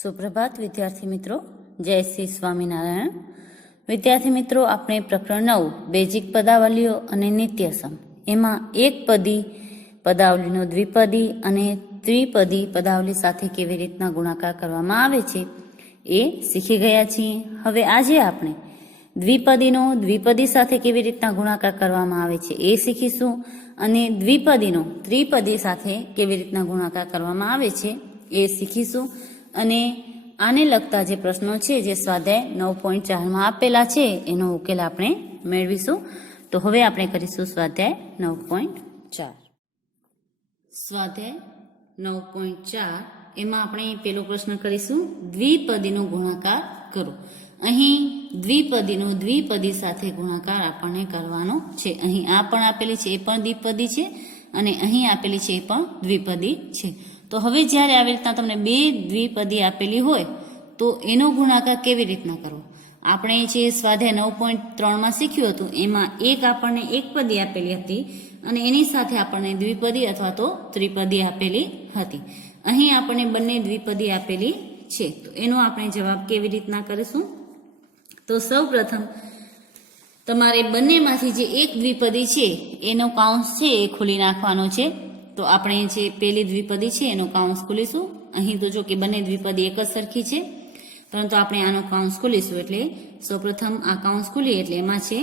સુપ્રભાત વિદ્યાર્થી મિત્રો, જય શ્રી સ્વામિનારાયણ. વિદ્યાર્થી મિત્રો, આપણે પ્રકરણ 9 બેઝિક પદાવલીઓ અને નિત્યસમ એમાં એકપદી પદાવલીનો દ્વિપદી અને ત્રિપદી પદાવલી સાથે કેવી રીતના ગુણાકાર કરવામાં આવે છે એ શીખી ગયા છીએ. હવે આજે આપણે દ્વિપદીનો દ્વિપદી સાથે કેવી રીતના ગુણાકાર કરવામાં આવે છે એ શીખીશું અને દ્વિપદીનો ત્રિપદી સાથે કેવી રીતના ગુણાકાર કરવામાં આવે છે એ શીખીશું. અને આને લગતા જે પ્રશ્નો છે જે સ્વાધ્યાય 9.4 આપેલા છે એનો ઉકેલ આપણે મેળવીશું. તો હવે આપણે કરીશું સ્વાધ્યાય 9.4. સ્વાધ્યાય 9.4 એમાં આપણે પેલો પ્રશ્ન કરીશું, દ્વિપદીનો ગુણાકાર કરો. અહીં દ્વિપદીનો દ્વિપદી સાથે ગુણાકાર આપણને કરવાનો છે. અહીં આ પણ આપેલી છે એ પણ દ્વિપદી છે અને અહીં આપેલી છે એ પણ દ્વિપદી છે. તો હવે જ્યારે આવી રીતના તમને બે દ્વિપદી આપેલી હોય તો એનો ગુણાકાર કેવી રીતના કરવો? આપણે જે સ્વાધ્યાય 9.3 શીખ્યું હતું એમાં એક આપણને એકપદી આપેલી હતી અને એની સાથે આપણને દ્વિપદી અથવા તો ત્રિપદી આપેલી હતી. અહીં આપણને બંને દ્વિપદી આપેલી છે. તો એનો આપણે જવાબ કેવી રીતના કરીશું? તો સૌ પ્રથમ તમારે બંનેમાંથી જે એક દ્વિપદી છે એનો કાઉન્સ છે એ ખોલી નાખવાનો છે. તો આપણે જે પેલી દ્વિપદી છે એનો કાઉન્સ ખોલીશું. અહીં તો જો કે બંને દ્વિપદી એક જ સરખી છે, પરંતુ આપણે આનો કાઉન્સ ખોલીશું. એટલે સૌપ્રથમ આ કાઉન્સ ખોલીએ એટલે એમાં છે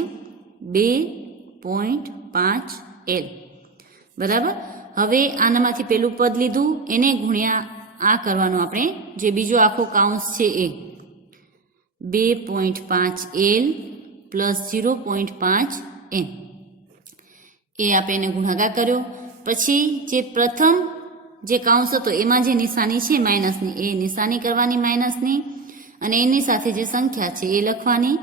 2.5L. બરાબર. હવે આનામાંથી પેલું પદ લીધું એને ગુણ્યા આ કરવાનું. આપણે જે બીજો આખો કાઉન્સ છે એ 2.5L પ્લસ 0.5M એ આપણે એને ગુણાકાર કર્યો. પછી જે પ્રથમ જે કાઉન્સ હતો એમાં જે નિશાની છે માઇનસની એ નિશાની કરવાની માઇનસની, અને એની સાથે જે સંખ્યા છે એ લખવાની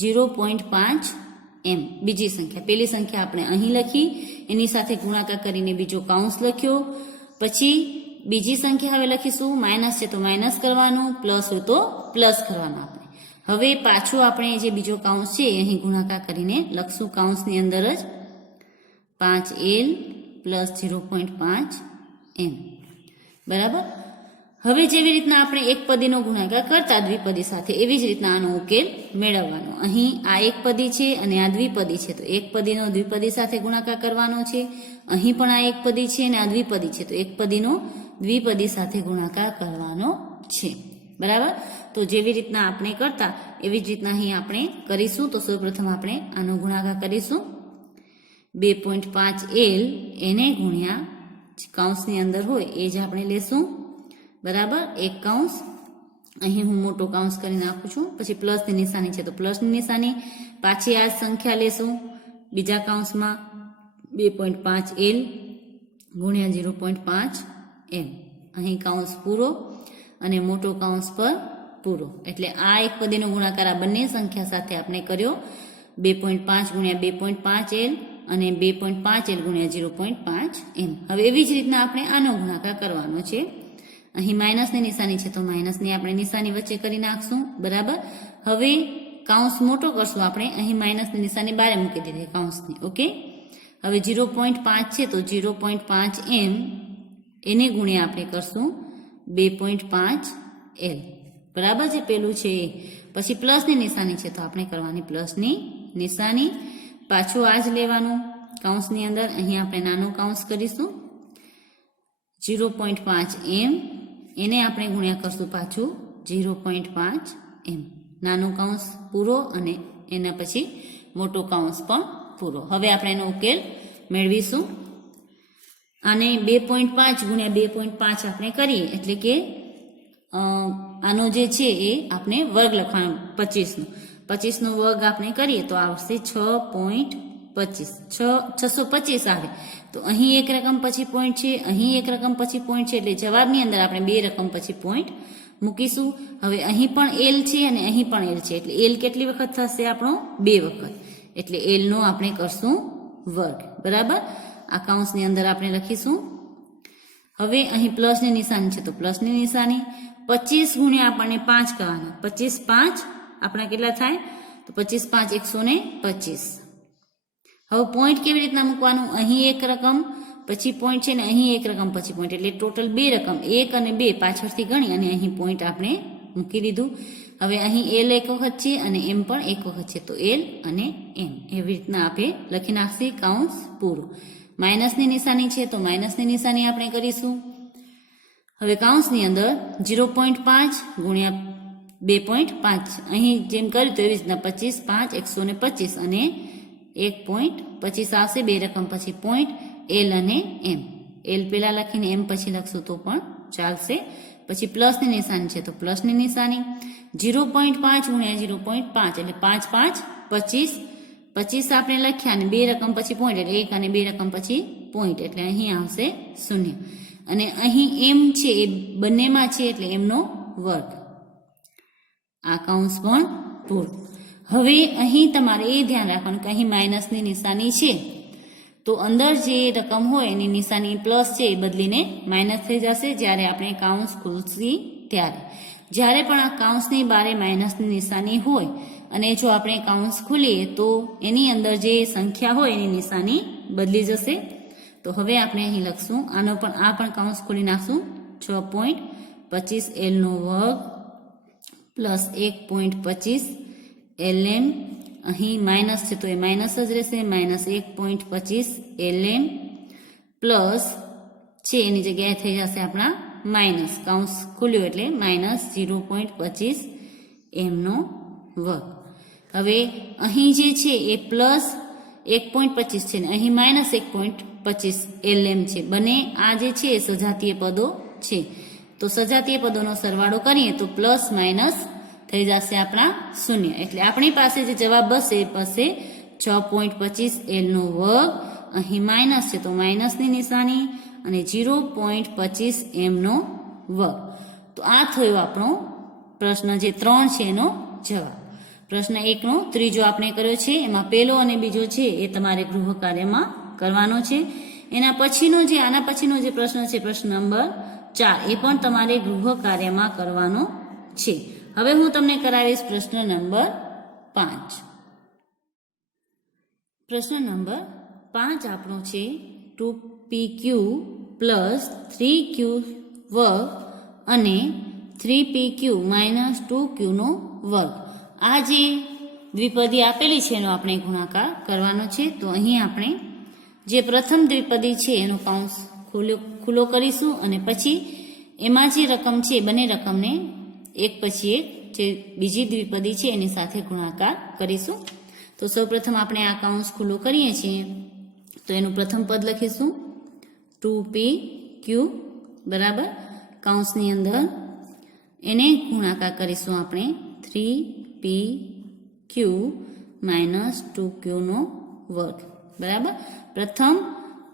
0.5M. બીજી સંખ્યા, પેલી સંખ્યા આપણે અહીં લખી, એની સાથે ગુણાકાર કરીને બીજો કાઉન્સ લખ્યો. પછી બીજી સંખ્યા હવે લખીશું, માઇનસ છે તો માઇનસ કરવાનું, પ્લસ હોય તો પ્લસ કરવાનું. આપણે હવે પાછું આપણે જે બીજો કાઉન્સ છે અહીં ગુણાકાર કરીને લખશું કાઉન્સની અંદર જ 5L પ્લસ 0.5M. બરાબર. હવે જેવી રીતના આપણે એકપદીનો ગુણાકાર કરતા દ્વિપદી સાથે એવી જ રીતના આનો ઉકેલ મેળવવાનો. અહીં આ એકપદી છે અને આ દ્વિપદી છે, તો એકપદીનો દ્વિપદી સાથે ગુણાકાર કરવાનો છે. અહીં પણ આ એકપદી છે અને આ દ્વિપદી છે, તો એકપદીનો દ્વિપદી સાથે ગુણાકાર કરવાનો છે. બરાબર. તો જેવી રીતના આપણે કરતા એવી જ રીતના અહીં આપણે કરીશું. તો સૌપ્રથમ આપણે આનો ગુણાકાર કરીશું. 2.5L એને ગુણ્યા કાઉન્સની અંદર હોય એ જ આપણે લેશું. બરાબર. એક કાઉન્સ અહીં હું મોટો કાઉન્સ કરી નાખું છું. પછી પ્લસની નિશાની છે તો પ્લસની નિશાની, પાછી આ સંખ્યા લેશું બીજા કાઉન્સમાં 2.5L ગુણ્યા 0.5M. અહીં કાઉન્સ પૂરો અને મોટો કાઉન્સ પર પૂરો. એટલે આ એકપદીનો ગુણાકાર આ બંને સંખ્યા સાથે આપણે કર્યો. 2.5 ગુણ્યા 2.5L અને 2.5L ગુણ્યા 0.5M. હવે એવી જ રીતના આપણે આનો ગુણાકાર કરવાનો છે. અહીં માઇનસની નિશાની છે તો માઇનસની આપણે નિશાની વચ્ચે કરી નાખશું. બરાબર. હવે કાઉન્સ મોટો કરશું આપણે, અહીં માઇનસની નિશાની બારે મૂકી દીધી કાઉન્સની. ઓકે. હવે 0.5 છે તો 0.5M એને ગુણ્યા આપણે કરશું 2.5L. બરાબર છે પેલું છે એ. પછી પ્લસની નિશાની છે તો આપણે કરવાની પ્લસની નિશાની. પાછું આ જ લેવાનું કાઉન્સની અંદર. અહીં આપણે નાનું કાઉન્સ કરીશું 0.5M એને આપણે ગુણ્યા કરશું પાછું 0.5M. નાનું કાઉન્સ પૂરો અને એના પછી મોટો કાઉન્સ પણ પૂરો. હવે આપણે એનો ઉકેલ મેળવીશું. આને 2.5 ગુણ્યા 2.5 આપણે કરીએ એટલે કે આનો જે છે એ આપણે વર્ગ લખવાનો 25નો. 25નો વર્ગ આપણે કરીએ તો આવશે 6.25 આવે. તો અહીં એક રકમ પછી પોઈન્ટ છે, અહીં એક રકમ પછી પોઈન્ટ છે, એટલે જવાબની અંદર આપણે બે રકમ પછી પોઈન્ટ મૂકીશું. હવે અહીં પણ L છે અને અહીં પણ L છે, એટલે L કેટલી વખત થશે આપણો? 2 વખત. એટલે L નો આપણે કરશું વર્ગ. બરાબર. આ કાઉન્સની અંદર આપણે લખીશું. હવે અહીં પ્લસની નિશાની છે તો પ્લસની નિશાની. 25 ગુણ્યા આપણને 5 કરવાના. 25 5 આપણા કેટલા થાય? તો 25 5 125. હવે પોઈન્ટ કેવી રીતના મૂકવાનું? અહીં એક રકમ પછી પોઈન્ટ છે ને અહીં એક રકમ પછી પોઈન્ટ એટલે ટોટલ બે રકમ 1 અને 2 પાછળથી ગણી અને અહીં પોઈન્ટ આપણે મૂકી દીધું. હવે અહીં એલ એક વખત છે અને એમ પણ એક વખત છે, તો એલ અને એમ એવી રીતના આપણે લખી નાખશી કૌંસ પૂરું. માઇનસની નિશાની છે તો માઇનસની નિશાની આપણે કરીશું. હવે કૌંસની અંદર 0.5 ગુણ્યા 2.5 અહીં જેમ કર્યું તો એવી રીતના 25 5 125 અને 1.25 આવશે, બે રકમ પછી પોઈન્ટ એલ અને એમ. એલ પેલા લખીને એમ પછી લખશું તો પણ ચાલશે. પછી પ્લસની નિશાની છે તો પ્લસની નિશાની 0.5 ગુણ્યા 0.5 એટલે 5 5 25 25 આપણે લખ્યા અને બે રકમ પછી પોઈન્ટ એટલે 1 અને બે રકમ પછી પોઈન્ટ એટલે અહીં આવશે 0 અને અહીં એમ છે એ બંનેમાં છે એટલે એમનો વર્ગ. આ કૌંસ પણ પૂરું. હવે અહીં તમારે એ ધ્યાન રાખવાનું કે અહીં માઇનસની નિશાની છે તો અંદર જે રકમ હોય એની નિશાની પ્લસ છે એ બદલીને માઇનસ થઈ જશે જ્યારે આપણે કૌંસ ખોલશી ત્યારે. જ્યારે પણ આ કૌંસની બારે માઇનસની નિશાની હોય અને જો આપણે કૌંસ ખોલીએ તો એની અંદર જે સંખ્યા હોય એની નિશાની બદલી જશે. તો હવે આપણે અહીં લખશું આ પણ કૌંસ ખોલી નાખશું 6.25 એલનો વર્ગ પ્લસ 1.25 ln અહીં માઇનસ છે તો એ માઇનસ જ રહેશે માઇનસ 1.25 ln પ્લસ છે એની જગ્યાએ થઈ જશે આપણા માઇનસ કૌંસ ખુલ્યો એટલે માઇનસ 0.25 એમનો વર્ગ. હવે અહીં જે છે એ પ્લસ 1.25 છે ને અહીં માઇનસ 1.25 lm છે. બંને આ જે છે એ સજાતીય પદો છે તો સજાતીય પદોનો સરવાળો કરીએ તો પ્લસ માઇનસ થઈ જશે આપણા 0 એટલે આપણી પાસે જે જવાબ બસે એ બસે 6.25 એલનો વર્ગ. અહીં માઇનસ છે તો માઇનસની નિશાની અને 0.25 એમનો વર્ગ. તો આ થયો આપણો પ્રશ્ન જે 3 છે એનો જવાબ. પ્રશ્ન 1 નો ત્રીજો આપણે કર્યો છે એમાં પહેલો અને બીજો છે એ તમારે ગૃહ કાર્યમાં કરવાનો છે. એના પછીનો જે આના પછીનો જે પ્રશ્ન છે પ્રશ્ન નંબર 4 એ પણ તમારે ગૃહ કાર્યમાં કરવાનો છે. હવે હું તમને કરાવીશ પ્રશ્ન નંબર 5. પ્રશ્ન નંબર 5 આપણો છે 2pq પ્લસ 3q વર્ગ અને 3pq માઇનસ 2q નો વર્ગ. આ જે દ્વિપદી આપેલી છે એનો આપણે ગુણાકાર કરવાનો છે. તો અહીં આપણે જે પ્રથમ દ્વિપદી છે એનો કૌંસ ખુલ્લો કરીશું અને પછી એમાં જે રકમ છે બંને રકમને એક પછી એક જે બીજી દ્વિપદી છે એની સાથે ગુણાકાર કરીશું. તો સૌપ્રથમ આપણે આ કૌંસ ખુલ્લો કરીએ છીએ તો એનું પ્રથમ પદ લખીશું 2pq બરાબર કૌંસની અંદર એને ગુણાકાર કરીશું આપણે 3pq માઇનસ 2q નો વર્ગ બરાબર. પ્રથમ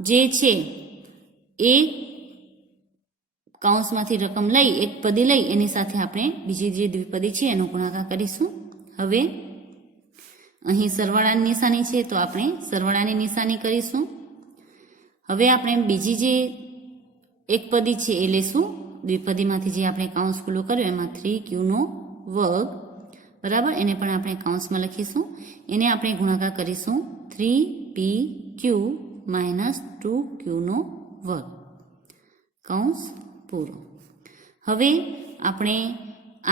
જે છે એ કૌંસમાંથી રકમ લઈ એક પદી લઈ એની સાથે આપણે બીજી જે દ્વિપદી છે એનો ગુણાકાર કરીશું. હવે અહીં સરવાળાની નિશાની છે તો આપણે સરવાળાની નિશાની કરીશું. હવે આપણે બીજી જે એક પદી છે એ લેશું દ્વિપદીમાંથી જે આપણે કૌંસ ખુલ્લો કર્યો એમાં 3q નો વર્ગ બરાબર એને પણ આપણે કૌંસમાં લખીશું. એને આપણે ગુણાકાર કરીશું 3pq માઇનસ 2q નો વર્ગ કૌંસ પૂરો. હવે આપણે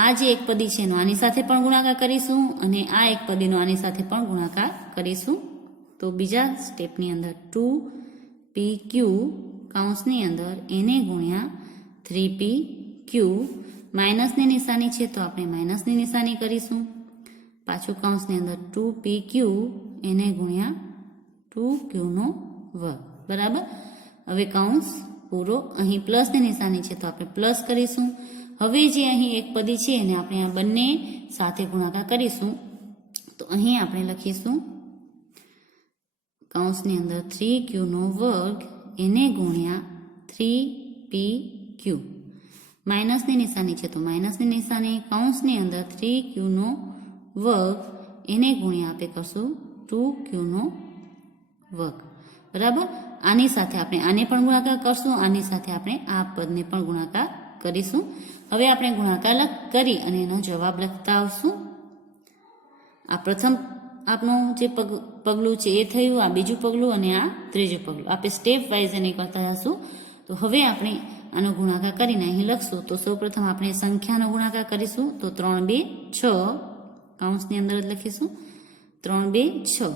આ જે એક પદી છે એનો આની સાથે પણ ગુણાકાર કરીશું અને આ એક પદીનો આની સાથે પણ ગુણાકાર કરીશું. તો બીજા સ્ટેપની અંદર 2pq કૌંસની અંદર એને ગુણ્યા 3pq માઇનસની નિશાની છે તો આપણે માઇનસની નિશાની કરીશું. પાછું કૌંસની અંદર 2pq એને ગુણ્યા 2q નો વર્ગ બરાબર. હવે કૌંસ પૂરો. અહીં પ્લસની નિશાની છે તો આપણે પ્લસ કરીશું. હવે જે અહીં એક પદી છે એને આપણે આ બંને સાથે ગુણાકાર કરીશું. તો અહીં આપણે લખીશું કૌંસની અંદર 3q નો વર્ગ એને ગુણ્યા 3pq માઇનસની નિશાની છે તો માઇનસની નિશાની કૌંસની અંદર 3q નો વર્ગ એને ગુણ્યા આપણે કરશું 2q નો વર્ગ બરાબર. આની સાથે આપણે આને પણ ગુણાકાર કરશું આની સાથે આપણે આ પદને પણ ગુણાકાર કરીશું. હવે આપણે ગુણાકાર કરી અને એનો જવાબ લખતા આવશું. આ પ્રથમ આપણું જે પગલું છે એ થયું, આ બીજું પગલું અને આ ત્રીજું પગલું. આપણે સ્ટેપ વાઇઝ એને કરતા જશું. તો હવે આપણે આનો ગુણાકાર કરીને અહીં લખશું. તો સૌપ્રથમ આપણે સંખ્યાનો ગુણાકાર કરીશું. તો 3 2 6 કૌંસની અંદર જ લખીશું. 3 2 6.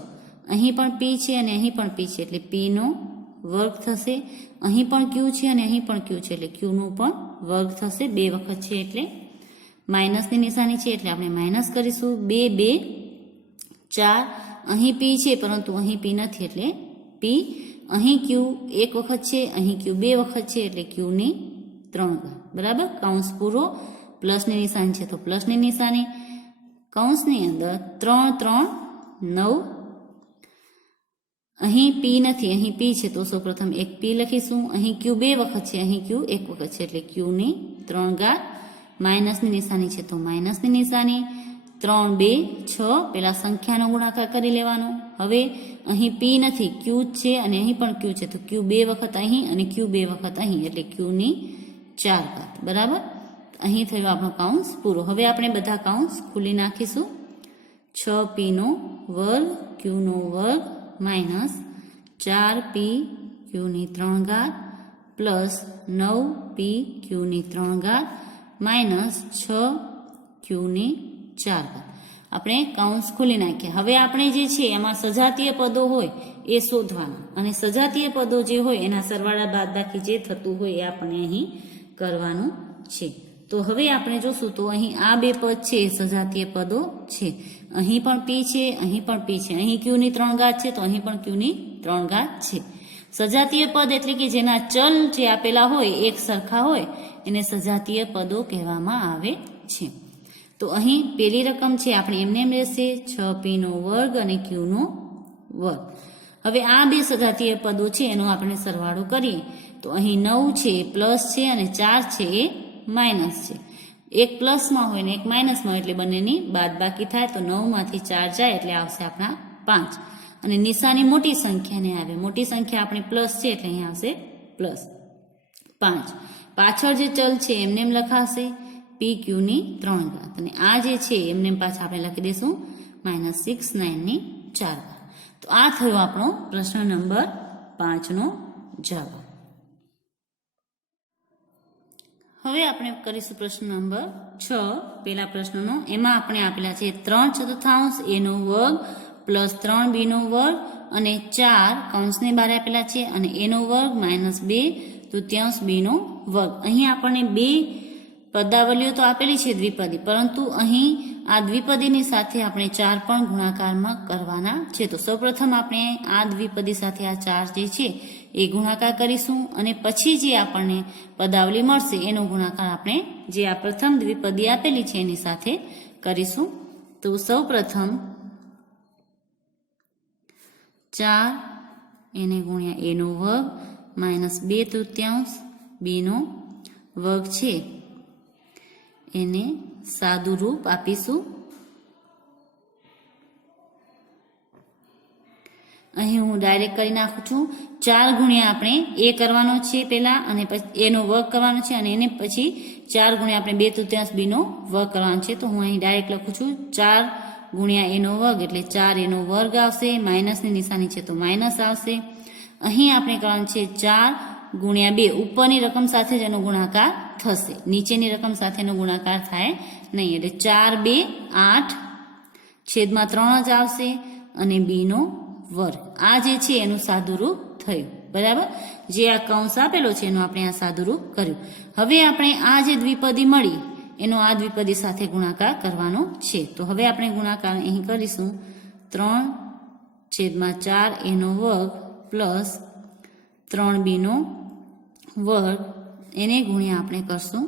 અહીં પણ પી છે અને અહીં પણ પી છે એટલે પીનો વર્ગ થશે. અહીં પણ ક્યુ છે અને અહીં પણ ક્યુ છે એટલે ક્યુનો પણ વર્ગ થશે. 2 વખત છે એટલે માઇનસની નિશાની છે એટલે આપણે માઇનસ કરીશું. 2 2 4. અહીં પી છે પરંતુ અહીં પી નથી એટલે પી. અહીં ક્યુ 1 વખત છે, અહીં ક્યુ 2 વખત છે એટલે ક્યુની 3 ઘાત. બરાબર. કૌંસ પૂરો. પ્લસની નિશાની છે તો પ્લસની નિશાની. કૌંસની અંદર 3 3 9. અહીં પી નથી, અહીં પી છે તો સૌપ્રથમ એક પી લખીશું. અહીં ક્યુ 2 વખત છે, અહીં ક્યુ 1 વખત છે એટલે ક્યુની 3 ઘાત. માઇનસની નિશાની છે તો માઇનસની નિશાની. 3 2 6. પેલા સંખ્યાનો ગુણાકાર કરી લેવાનો. હવે અહીં પી નથી, ક્યુ જ છે અને અહીં પણ ક્યુ છે તો ક્યુ 2 વખત અહીં અને ક્યુ 2 વખત અહીં એટલે ક્યુની 4 ઘાત. બરાબર. અહીં થયો આપણો કૌંસ પૂરો. હવે આપણે બધા કૌંસ ખોલી નાખીશું. 6 પીનો વર્ગ ક્યુનો વર્ગ માઇનસ 4 પી ક્યુની 3 ઘાત પ્લસ 9 પી ક્યુની 3 ઘાત માઇનસ 6 ક્યુની 4 ઘાત. આપણે કૌંસ ખોલી નાખ્યા. હવે આપણે જે છે એમાં સજાતીય પદો હોય એ શોધવાના અને સજાતીય પદો જે હોય એના સરવાળા બાદબાકી જે થતું હોય એ આપણે અહીં કરવાનું છે. તો હવે આપણે જોશું તો અહીં આ બે પદ છે એ સજાતીય પદો છે. અહીં પણ પી છે, અહીં પણ પી છે. અહીં ક્યુની 3 ઘાત છે તો અહીં પણ ક્યુની 3 ઘાત છે. સજાતીય પદ એટલે કે જેના ચલ જે આપેલા હોય એક સરખા હોય એને સજાતીય પદો કહેવામાં આવે છે. તો અહીં પેલી રકમ છે આપણે એમને એમ રહેશે 6 પીનો વર્ગ અને ક્યુનો વર્ગ. હવે આ બે સજાતીય પદો છે એનો આપણે સરવાળો કરીએ તો અહીં 9 છે એ પ્લસ છે અને 4 છે એ માઇનસ છે. એક પ્લસમાં હોય ને એક માઇનસમાં હોય એટલે બંનેની બાદબાકી થાય તો 9 માંથી 4 જાય એટલે આવશે આપણા 5. અને નિશાની મોટી સંખ્યાને આવે. મોટી સંખ્યા આપણી પ્લસ છે એટલે અહીં આવશે પ્લસ 5. પાછળ જે ચલ છે એમને એમ લખાશે પી ક્યુની 3 ઘાત અને આ જે છે એમને પાછા આપણે લખી દઈશું -6 9 ની 4 ઘાત. તો આ થયો આપણો પ્રશ્ન નંબર 5 નો જવાબ. હવે આપણે કરીશું પ્રશ્ન નંબર 6 પેલા પ્રશ્નનો. એમાં આપણે આપેલા છે 3/4 એનો વર્ગ પ્લસ 3 બીનો વર્ગ અને 4 કૌંસની બહાર આપેલા છે અને એનો વર્ગ -2/3 બીનો વર્ગ. અહીં આપણને બે પદાવલીઓ તો આપેલી છે દ્વિપદી, પરંતુ અહીં આ દ્વિપદીની સાથે આપણે 4 પણ ગુણાકારમાં કરવાના છે. તો સૌપ્રથમ આપણે આ દ્વિપદી સાથે આ 4 જે છે એ ગુણાકાર કરીશું અને પછી જે આપણને પદાવલી મળશે એનો ગુણાકાર આપણે જે આ પ્રથમ દ્વિપદી આપેલી છે એની સાથે કરીશું. તો સૌપ્રથમ 4 એને ગુણ્યા એનો વર્ગ -2/3 બીનો વર્ગ છે એને સાદું રૂપ આપીશું. અહીં હું ડાયરેક્ટ કરી નાખું છું. 4 ગુણ્યા આપણે એ કરવાનો છે પેલા અને પછી એનો વર્ગ કરવાનો છે અને એને પછી 4 ગુણ્યા આપણે 2/3 બીનો વર્ગ કરવાનો છે. તો હું અહીં ડાયરેક્ટ લખું છું 4 ગુણ્યા એનો વર્ગ એટલે 4 એનો વર્ગ આવશે. માઇનસની નિશાની છે તો માઇનસ આવશે. અહીં આપણે કરવાનું છે 4 ગુણ્યા 2 ઉપરની રકમ સાથે જ એનો ગુણાકાર થશે, નીચેની રકમ સાથેનો ગુણાકાર થાય નહીં. એટલે 4 2 8 છેદમાં 3 જ આવશે અને બીનો વર્ગ. આ જે છે એનું સાદું રૂપ થયું. બરાબર. જે આ કૌંસ આપેલો છે એનું આપણે આ સાદું રૂપ કર્યું. હવે આપણે આ જે દ્વિપદી મળી એનો આ દ્વિપદી સાથે ગુણાકાર કરવાનો છે. તો હવે આપણે ગુણાકાર અહીં કરીશું 3/4 એનો વર્ગ પ્લસ 3 બીનો વર્ગ એને ગુણ્યા આપણે કરશું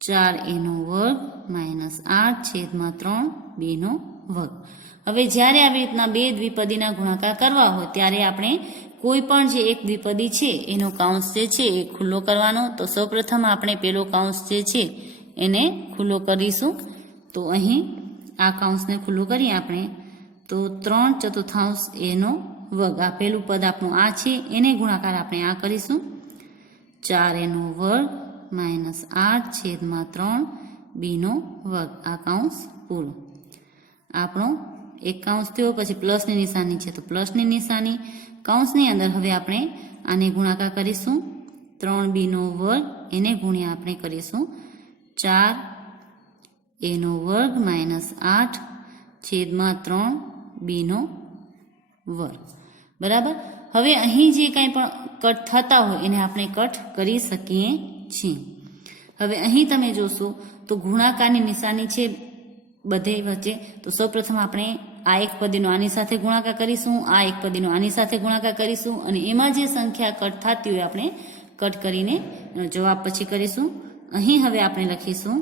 4 એનો વર્ગ -8/3 બીનો વર્ગ. હવે જ્યારે આવી રીતના બે દ્વિપદીના ગુણાકાર કરવા હોય ત્યારે આપણે કોઈ પણ જે એક દ્વિપદી છે એનો કૌંસ જે છે એ ખુલ્લો કરવાનો. તો સૌપ્રથમ આપણે પેલો કૌંસ જે છે એને ખુલ્લો કરીશું. તો અહીં આ કૌંસને ખુલ્લો કરીએ આપણે તો 3/4 એનો વર્ગ આ પેલું પદ આપણું આ છે એને ગુણાકાર આપણે આ કરીશું 4 એનો વર્ગ -8/3 બીનો વર્ગ. આ કૌંસ પૂરો. આપણો એક કૌંસ થયો, પછી પ્લસની નિશાની છે તો પ્લસની નિશાની, કૌંસની અંદર હવે આપણે આને ગુણાકાર કરીશું 3b નો વર્ગ, એને ગુણ્યા આપણે કરીશું 4a નો વર્ગ માઇનસ 8 છેદમાં 3b નો વર્ગ. બરાબર. હવે અહીં જે કાંઈ પણ કટ થતા હોય એને આપણે કટ કરી શકીએ છીએ. હવે અહીં તમે જોશો તો ગુણાકારની નિશાની છે બધે વચ્ચે, તો સૌપ્રથમ આપણે આ એક પદીનો આની સાથે ગુણાકાર કરીશું, આ એક પદીનો આની સાથે ગુણાકાર કરીશું, અને એમાં જે સંખ્યા કટ થતી હોય આપણે કટ કરીને એનો જવાબ પછી કરીશું. અહીં હવે આપણે લખીશું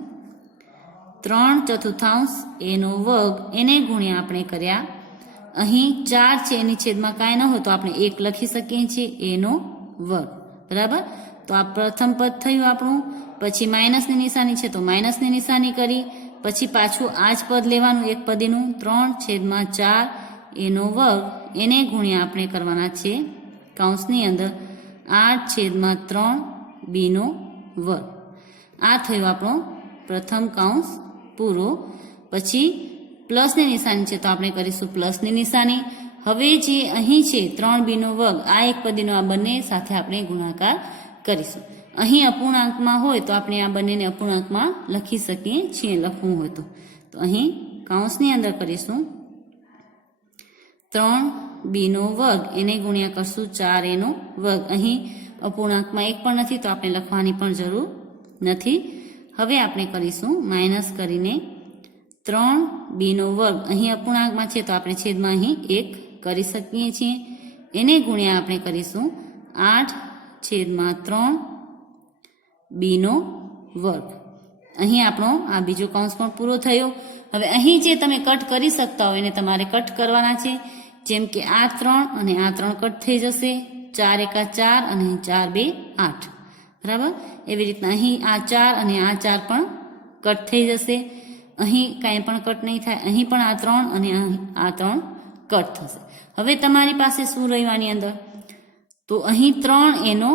3/4 એનો વર્ગ, એને ગુણ્યા આપણે કર્યા, અહીં 4 છે એની છેદમાં કાંઈ ન હોય તો આપણે 1 લખી શકીએ છીએ, એનો વર્ગ. બરાબર. તો આ પ્રથમ પદ થયું આપણું. પછી માઇનસની નિશાની છે તો માઇનસની નિશાની કરી, પછી પાછું આ જ પદ લેવાનું એક પદીનું 3/4 એનો વર્ગ, એને ગુણ્યા આપણે કરવાના છે કૌંસની અંદર 8/3 બીનો વર્ગ. આ થયો આપણો પ્રથમ કૌંસ પૂરો. પછી પ્લસની નિશાની છે તો આપણે કરીશું પ્લસની નિશાની. હવે જે અહીં છે 3b નો વર્ગ, આ એક પદીનો આ બંને સાથે આપણે ગુણાકાર કરીશું. અહીં અપૂર્ણાંકમાં હોય તો આપણે આ બંનેને અપૂર્ણાંકમાં લખી શકીએ છીએ, લખવું હોય તો અહીં કૌંસની અંદર કરીશું 3b નો વર્ગ, એને ગુણ્યા કરશું 4a નો વર્ગ. અહીં અપૂર્ણાંકમાં એક પણ નથી તો આપણે લખવાની પણ જરૂર નથી. હવે આપણે કરીશું માઇનસ કરીને 3b નો વર્ગ, અહીં અપૂર્ણાંકમાં છે તો આપણે છેદમાં અહીં 1 કરી શકીએ છીએ, એને ગુણ્યા આપણે કરીશું 8/3 b નો વર્ગ. અહીં આપણો આ બીજો કૌંસ પણ પૂરો થયો. હવે અહીં જે તમે કટ કરી શકતા હોય એને તમારે કટ કરવાના છે. જેમ કે આ 3 અને આ 3 કટ થઈ જશે, 4 એકા 4 અને 4 2 8. બરાબર. એવી રીતના અહીં આ 4 અને આ 4 પણ કટ થઈ જશે. અહીં કાંઈ પણ કટ નહીં થાય. અહીં પણ આ 3 અને આ 3 કટ થશે. હવે તમારી પાસે શું રહ્યું આની અંદર? તો અહીં 3 એનો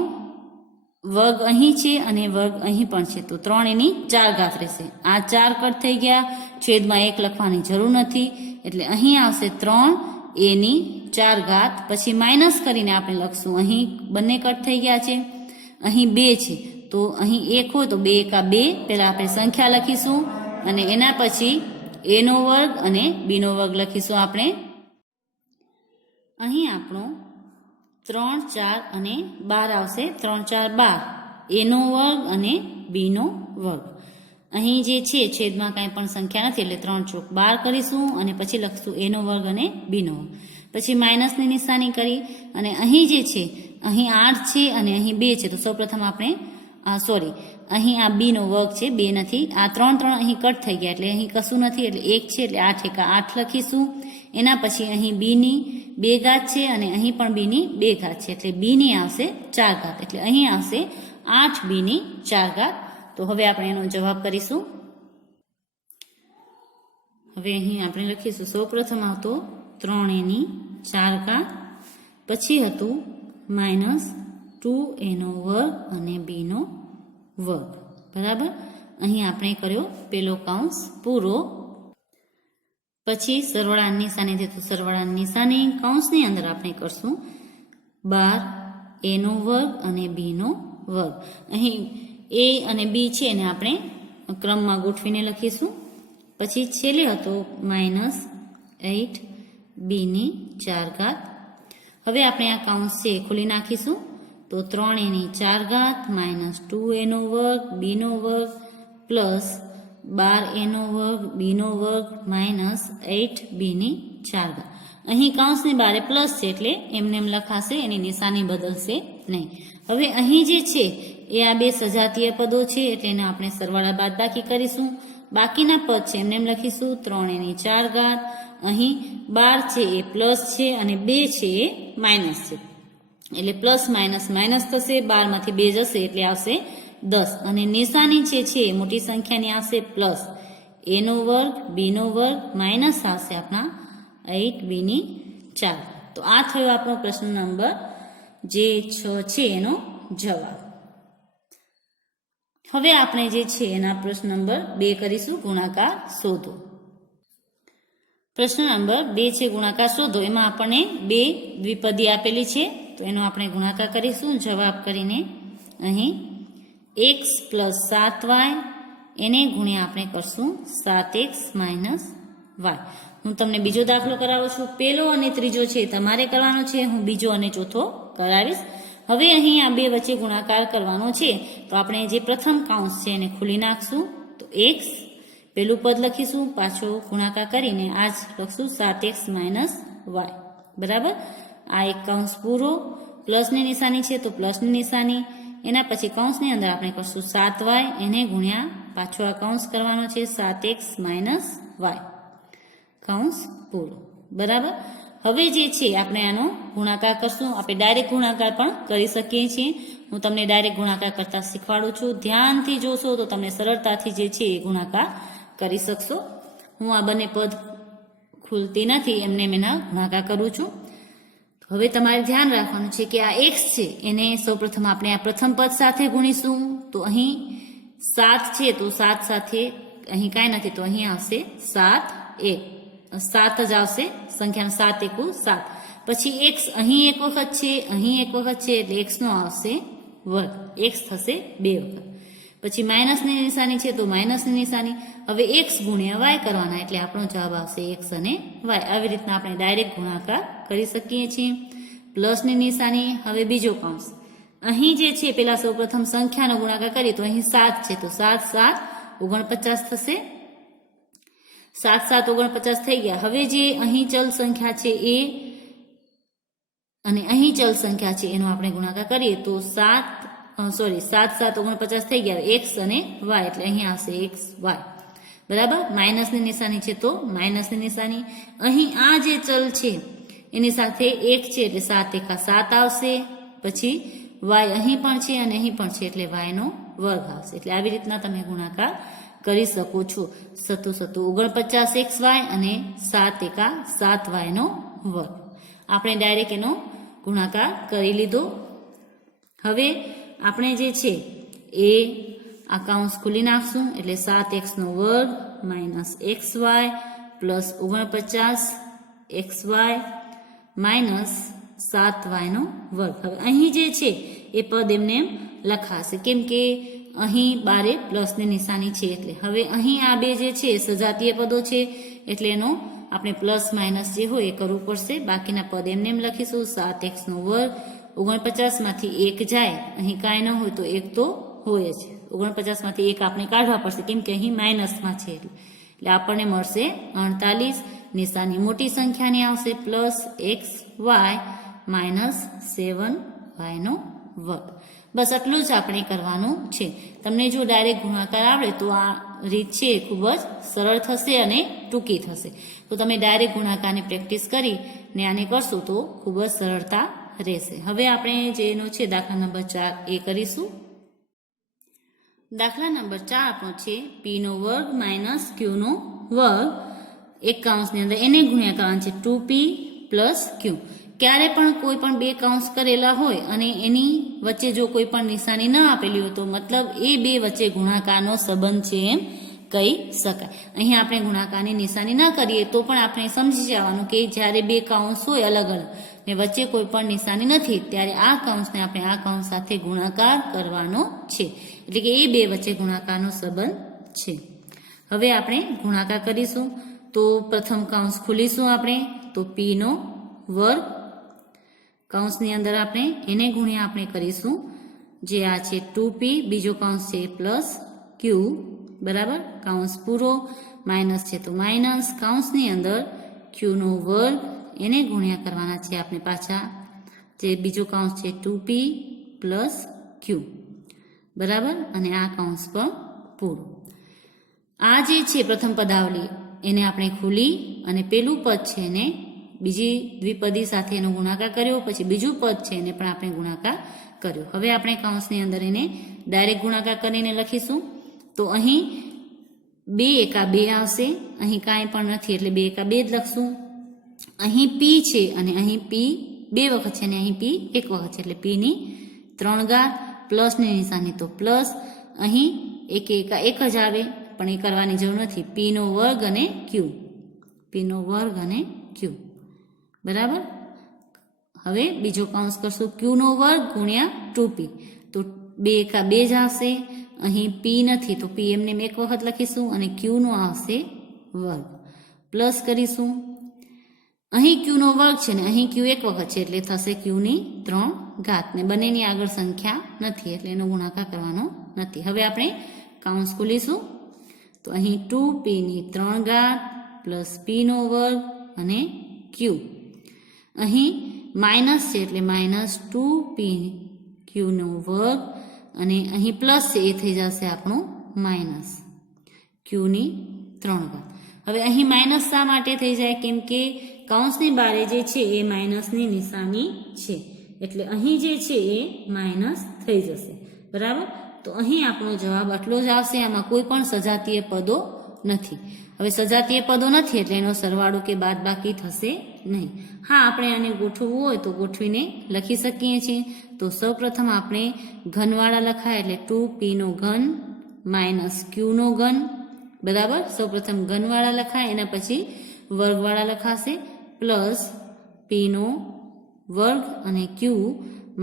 વર્ગ અહીં છે અને વર્ગ અહીં પણ છે, તો 3 એની 4 ઘાત રહેશે. આ 4 કટ થઈ ગયા, છેદમાં 1 લખવાની જરૂર નથી, એટલે અહીં આવશે 3 એની 4 ઘાત. પછી માઇનસ કરીને આપણે લખશું, અહીં બંને કટ થઈ ગયા છે, અહીં 2 છે તો અહીં 1 હોય તો 2 એકા 2, પહેલા આપણે સંખ્યા લખીશું અને એના પછી a નો વર્ગ અને b નો વર્ગ લખીશું આપણે. અહીં આપણો 3 4 અને 12 આવશે, 3 4 12, a નો વર્ગ અને b નો વર્ગ. અહીં જે છે છેદમાં કાંઈ પણ સંખ્યા નથી એટલે 3 ચોક 12 કરીશું અને પછી લખશું a નો વર્ગ અને b નો વર્ગ. પછી માઇનસની નિશાની કરી અને અહીં જે છે અહીં 8 છે અને અહીં 2 છે, તો સૌપ્રથમ આપણે અહીં આ b નો વર્ગ છે, 2 નથી. આ 3 અહીં કટ થઈ ગયા એટલે અહીં કશું નથી, એટલે 1 છે એટલે 8 એકા 8 લખીશું. એના પછી અહીં b ની 2 ઘાત છે અને અહીં પણ b ની 2 ઘાત છે, એટલે b ની આવશે 4 ઘાત, એટલે અહીં આવશે 8b ની 4 ઘાત. તો હવે આપણે એનો જવાબ કરીશું. હવે અહીં આપણે લખીશું, સૌપ્રથમ આવતો 3a ની 4 ઘાત, પછી હતું માઇનસ 2a નો વર્ગ અને b નો વર્ગ. બરાબર. અહીં આપણે કર્યો પેલો કૌંસ પૂરો. પછી સરવાળાની નિશાની છે તો સરવાળાની નિશાની કૌંસની અંદર આપણે કરશું 12a નો વર્ગ અને b નો વર્ગ. અહીં a અને b છે એને આપણે ક્રમમાં ગોઠવીને લખીશું. પછી છેલ્લે હતો માઇનસ 8b ની 4 ઘાત. હવે આપણે આ કૌંસ છે ખોલી નાખીશું, તો 3a ની 4 ઘાત માઇનસ 2a નો વર્ગ b નો વર્ગ પ્લસ 12a નો વર્ગ b નો વર્ગ માઇનસ 8b ની 4 ઘાત. અહીં કૌંસની બારે પ્લસ છે એટલે એમને એમ લખાશે, એની નિશાની બદલશે નહીં. હવે અહીં જે છે એ આ બે સજાતીય પદો છે એટલે એને આપણે સરવાળા બાદબાકી કરીશું. બાકીના પદ છે એમને એમ લખીશું 3a ની 4 ઘાત. અહીં 12 છે એ પ્લસ છે અને 2 છે એ માઇનસ છે, એટલે પ્લસ માઇનસ માઇનસ થશે, 12 માંથી 2 જશે એટલે આવશે 10. અને નિશાની છે મોટી સંખ્યાની આવશે પ્લસ a નો વર્ગ b નો વર્ગ માઇનસ આવશે આપણા 8b ની 4. તો આ થયો આપણો પ્રશ્ન નંબર જે 6 છે એનો જવાબ. હવે આપણે જે છે એના પ્રશ્ન નંબર 2 કરીશું, ગુણાકાર શોધો. પ્રશ્ન નંબર 2 છે ગુણાકાર શોધો. એમાં આપણને 2 દ્વિપદી આપેલી છે, તો એનો આપણે ગુણાકાર કરીશું. જવાબ કરીને અહીં x પ્લસ 7y એને ગુણ્યા આપણે કરશું 7x માઇનસ y. હું તમને બીજો દાખલો કરાવું છું. પહેલો અને ત્રીજો છે તમારે કરવાનો છે, હું બીજો અને ચોથો કરાવીશ. હવે અહીં આ 2 વચ્ચે ગુણાકાર કરવાનો છે, તો આપણે જે પ્રથમ કૌંસ છે એને ખોલી નાખશું. તો x પેલું પદ લખીશું, પાછો ગુણાકાર કરીને આ જ લખશું 7x માઇનસ y. બરાબર. આ એક કૌંસ પૂરો. પ્લસની નિશાની છે તો પ્લસની નિશાની, એના પછી કૌંસની અંદર આપણે કરશું 7y એને ગુણ્યા પાછો આ કૌંસ કરવાનો છે 7x માઇનસ y. કૌંસ પૂરો. બરાબર. હવે જે છે આપણે આનો ગુણાકાર કરશું. આપણે ડાયરેક્ટ ગુણાકાર પણ કરી શકીએ છીએ. હું તમને ડાયરેક્ટ ગુણાકાર કરતા શીખવાડું છું. ધ્યાનથી જોશો તો તમને સરળતાથી જે છે એ ગુણાકાર કરી શકશો. હું આ બંને પદ ખુલતી નથી, એમને એના ગુણાકાર કરું છું. હવે તમારે ધ્યાન રાખવાનું છે કે આ x છે એને સૌપ્રથમ આપણે આ પ્રથમ પદ સાથે ગુણીશું. તો અહીં 7 છે તો 7 સાથે અહીં કાંઈ નથી, તો અહીં આવશે 7 જ આવશે. સંખ્યામાં 7 એકુ 7. પછી x અહીં એક વખત છે, અહીં એક વખત છે, એટલે x નો આવશે વર્ગ. x થશે 2 વખત. પછી માઇનસની નિશાની છે તો માઇનસની નિશાની. હવે x ગુણ્યા y કરવાના, એટલે આપણો જવાબ આવશે x અને y. આવી રીતના આપણે ડાયરેક્ટ ગુણાકાર કરી શકીએ છીએ. પ્લસની નિશાની. હવે બીજો કૌંસ. અહીં જે છે પેલા સૌપ્રથમ સંખ્યાનો ગુણાકાર કરીએ તો અહીં 7 છે, તો 7 7 49 થશે. 7 7 49 થઈ ગયા. હવે જે અહીં ચલ સંખ્યા છે એ અને અહીં ચલ સંખ્યા છે એનો આપણે ગુણાકાર કરીએ તો 7 7 49 થઈ ગયા. x અને y, એટલે અહીં આવશે x y. બરાબર. માઇનસની નિશાની છે તો માઇનસની નિશાની. અહીં આ જે ચલ છે એની સાથે 1 છે એટલે 7 એકા 7 આવશે. પછી y અહીં પણ છે અને અહીં પણ છે એટલે y નો વર્ગ આવશે. એટલે આવી રીતના તમે ગુણાકાર કરી શકો છો. 7 49xy અને 7 એકા 7y નો વર્ગ. આપણે ડાયરેક્ટ એનો ગુણાકાર કરી લીધો. હવે આપણે જે છે એ આ કૌંસ ખોલી નાખશું, એટલે 7x નો વર્ગ minus xy plus 49xy minus 7y નો વર્ગ. હવે અહીં જે છે એ પદ એમને એમ લખાશે, કેમ કે અહીં બારે પ્લસની નિશાની છે. એટલે હવે અહીં આ બે જે છે સજાતીય પદો છે, એટલે એનો આપણે પ્લસ માઇનસ જે હોય એ કરવું પડશે. બાકીના પદ એમને એમ લખીશું. 7x નો વર્ગ 49 માંથી 1 જાય, અહીં કાંઈ ન હોય તો 1 તો હોય જ. 49 માંથી 1 આપણે કાઢવા પડશે, કેમ કે અહીં માઇનસમાં છે, એટલે આપણને મળશે 48. નિશાની મોટી સંખ્યાની આવશે પ્લસ xy માઇનસ 7y નો વર્ગ. બસ આટલું જ આપણે કરવાનું છે. તમને જો ડાયરેક્ટ ગુણાકાર આવડે તો આ રીત છે ખૂબ જ સરળ થશે અને ટૂંકી થશે. તો તમે ડાયરેક્ટ ગુણાકારની પ્રેક્ટિસ કરીને આને કરશો તો ખૂબ જ સરળતા રહેશે. હવે આપણે જેનો છે દાખલા નંબર 4 એ કરીશું. દાખલા નંબર 4 આપણો છે p નો વર્ગ માઇનસ q નો વર્ગ. એક કૌંસની અંદર એને ગુણ્યા કરવાનું છે 2p પ્લસ q. ક્યારે પણ કોઈ પણ બે કૌંસ કરેલા હોય અને એની વચ્ચે જો કોઈ પણ નિશાની ન આપેલી હોય તો મતલબ એ બે વચ્ચે ગુણાકારનો સંબંધ છે એમ કહી શકાય. અહીં આપણે ગુણાકારની નિશાની ન કરીએ તો પણ આપણે સમજી જવાનું કે જ્યારે બે કૌંસ હોય અલગ અલગ ને વચ્ચે કોઈ પણ નિશાની નથી, ત્યારે આ કૌંસને આપણે આ કૌંસ સાથે ગુણાકાર કરવાનો છે. એટલે કે એ બે વચ્ચે ગુણાકારનો સંબંધ છે. હવે આપણે ગુણાકાર કરીશું. તો પ્રથમ કૌંસ ખોલીશું આપણે, તો p નો વર્ગ. કૌંસની અંદર આપણે એને ગુણ્યા આપણે કરીશું જે આ છે 2p, બીજો કૌંસ છે પ્લસ q. બરાબર. કૌંસ પૂરો. માઇનસ છે તો માઇનસ. કૌંસની અંદર q નો વર્ગ એને ગુણ્યા કરવાના છે આપણે પાછા, જે બીજો કૌંસ છે 2p પ્લસ q. બરાબર. અને આ કૌંસ પણ પૂરો. આ જે છે પ્રથમ પદાવલી એને આપણે ખોલી અને પેલું પદ છે એને બીજી દ્વિપદી સાથે એનો ગુણાકાર કર્યો, પછી બીજું પદ છે એને પણ આપણે ગુણાકાર કર્યો. હવે આપણે કૌંસની અંદર એને ડાયરેક્ટ ગુણાકાર કરીને લખીશું. તો અહીં 2 એકા 2 આવશે, અહીં કાંઈ પણ નથી એટલે 2 એકા 2 જ લખશું. અહીં p છે અને અહીં p 2 વખત છે અને અહીં p 1 વખત છે, એટલે p ની 3 ઘાત. પ્લસની નિશાની તો પ્લસ. અહીં 1 એકા 1 જ આવે, પણ એ કરવાની જરૂર નથી. p નો વર્ગ અને q. પીનો વર્ગ અને ક્યુ, બરાબર. હવે બીજો કૌંસ કરશું, ક્યુનો વર્ગ ગુણ્યા 2p, તો 2 એકા 2 જ આવશે. અહીં p નથી તો p એમને એક વખત લખીશું અને ક્યુનો આવશે વર્ગ, પ્લસ કરીશું. અહીં ક્યુનો વર્ગ છે ને અહીં ક્યુ એક વખત છે એટલે થશે ક્યુની 3 ઘાત, ને બંનેની આગળ સંખ્યા નથી એટલે એનો ગુણાકાર કરવાનો નથી. હવે આપણે કૌંસ ખોલીશું, તો અહીં 2p ની 3 ઘાત પ્લસ p નો વર્ગ અને ક્યુ. અહીં માઇનસ છે એટલે માઇનસ 2p ક્યુનો વર્ગ અને અહીં પ્લસ છે એ થઈ જશે આપણું માઇનસ ક્યુની 3 ઘાત. હવે અહીં માઇનસ શા માટે થઈ જાય? કેમ કે કૌંસની બારે જે છે એ માઇનસની નિશાની છે એટલે અહીં જે છે એ માઇનસ થઈ જશે, બરાબર. તો અહીં આપણો જવાબ આટલો જ આવશે. આમાં કોઈ પણ સજાતીય પદો નથી. હવે સજાતીય પદો નથી એટલે એનો સરવાળો કે બાદબાકી થશે નહીં. હા, આપણે આને ગોઠવવું હોય તો ગોઠવીને લખી શકીએ છીએ. તો સૌપ્રથમ આપણે ઘનવાળા લખાય એટલે 2p નો ઘન માઇનસ ક્યુ નો ઘન, બરાબર. સૌપ્રથમ ઘનવાળા લખાય એના પછી વર્ગવાળા લખાશે પ્લસ p નો વર્ગ અને ક્યુ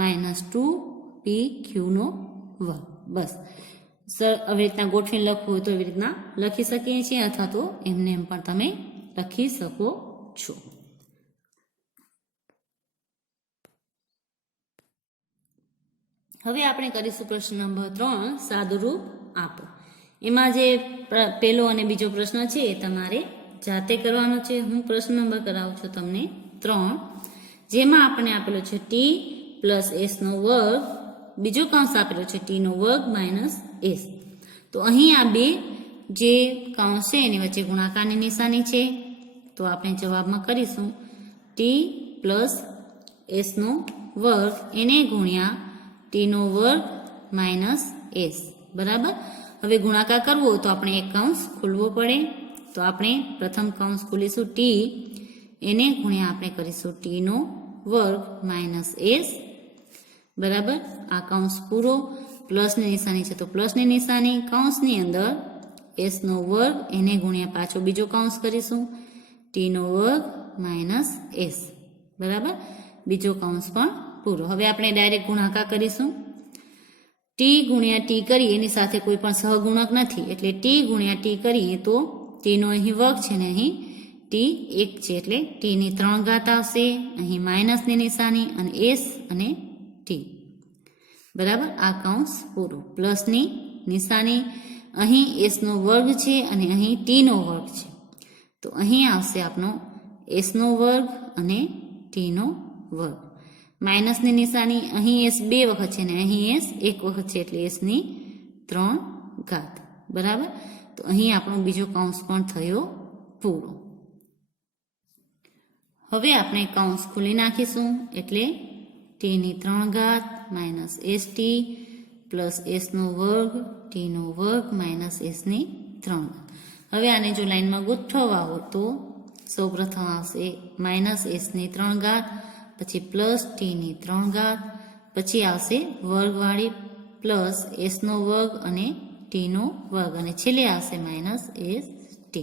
માઇનસ 2p ક્યુનો વર્ગ. બસ આવી રીતના ગોઠવીને લખવું હોય તો એવી રીતના લખી શકીએ છીએ અથવા તો એમને એમ પણ તમે લખી શકો છો. હવે આપણે કરીશું પ્રશ્ન નંબર 3, સાદુરૂપ આપો. એમાં જે પહેલો અને બીજો પ્રશ્ન છે એ તમારે જાતે કરવાનો છે. હું પ્રશ્ન નંબર કરાવું છું તમને 3, જેમાં આપણે આપેલો છે t પ્લસ s નો વર્ગ, બીજો કૌંસ આપેલો છે t નો વર્ગ માઇનસ s. તો અહીં આ બે જે કૌંસ છે એની વચ્ચે ગુણાકારની નિશાની છે. તો આપણે જવાબમાં કરીશું t પ્લસ s નો વર્ગ એને ગુણ્યા t નો વર્ગ માઇનસ s, બરાબર. હવે ગુણાકાર કરવો હોય તો આપણે એક કૌંસ ખોલવો પડે. તો આપણે પ્રથમ કૌંસ ખોલીશું t, એને ગુણ્યા આપણે કરીશું t નો વર્ગ માઇનસ s, બરાબર. આ કૌંસ પૂરો. પ્લસની નિશાની છે તો પ્લસની નિશાની, કૌંસની અંદર s નો વર્ગ એને ગુણ્યા પાછો બીજો કૌંસ કરીશું t નો વર્ગ માઇનસ s, બરાબર. બીજો કૌંસ પણ પૂરો. હવે આપણે ડાયરેક્ટ ગુણાકાર કરીશું. t ગુણ્યા t કરીએ એની સાથે કોઈ પણ સહગુણક નથી એટલે t ગુણ્યા t કરીએ તો t નો અહીં વર્ગ છે ને અહીં t 1 છે એટલે t ની 3 ઘાત આવશે. અહીં માઇનસની નિશાની અને s અને t, બરાબર. આ કૌંસ પૂરો. પ્લસની નિશાની, અહીં s નો વર્ગ છે અને અહીં t નો વર્ગ છે તો અહીં આવશે આપણો s નો વર્ગ અને t નો વર્ગ. માઇનસની નિશાની, અહીં s 2 વખત છે ને અહીં s 1 વખત છે એટલે s ની 3 ઘાત, બરાબર. તો અહીં આપણો બીજો કૌંસ પણ થયો પૂરો. હવે આપણે કૌંસ ખોલી નાખીશું એટલે t ની 3 ઘાત માઇનસ st પ્લસ s નો વર્ગ t નો વર્ગ માઇનસ s ની 3 ઘાત. હવે આને જો લાઈનમાં ગોઠવવા હોય તો સૌપ્રથમ આવશે માઇનસ s ની 3 ઘાત, પછી પ્લસ t ની 3 ઘાત, પછી આવશે વર્ગવાળી પ્લસ s નો વર્ગ અને t નો વર્ગ અને છેલ્લે આવશે માઇનસ st.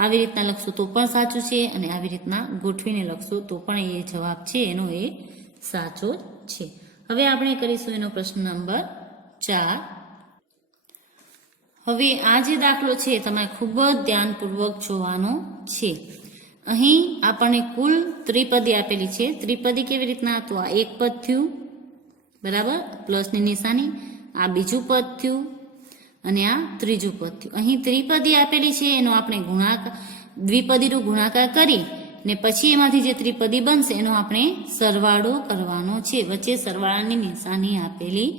આવી રીતના લખશું તો પણ સાચું છે અને આવી રીતના ગોઠવીને લખશું તો પણ એ જવાબ છે એનો એ સાચો છે. હવે આપણે કરીશું એનો પ્રશ્ન નંબર 4. હવે આ જે દાખલો છે તમારે ખૂબ જ ધ્યાનપૂર્વક જોવાનો છે. અહીં આપણને કુલ ત્રિપદી આપેલી છે. ત્રિપદી કેવી રીતના? તો આ એક પદ થયું, બરાબર, પ્લસની નિશાની, આ બીજું પદ થયું અને આ ત્રીજું પદ થયું. અહીં ત્રિપદી આપેલી છે એનો આપણે દ્વિપદીનો ગુણાકાર કરી ને પછી એમાંથી જે ત્રિપદી બનશે એનો આપણે સરવાળો કરવાનો છે. વચ્ચે સરવાળાની નિશાની આપેલી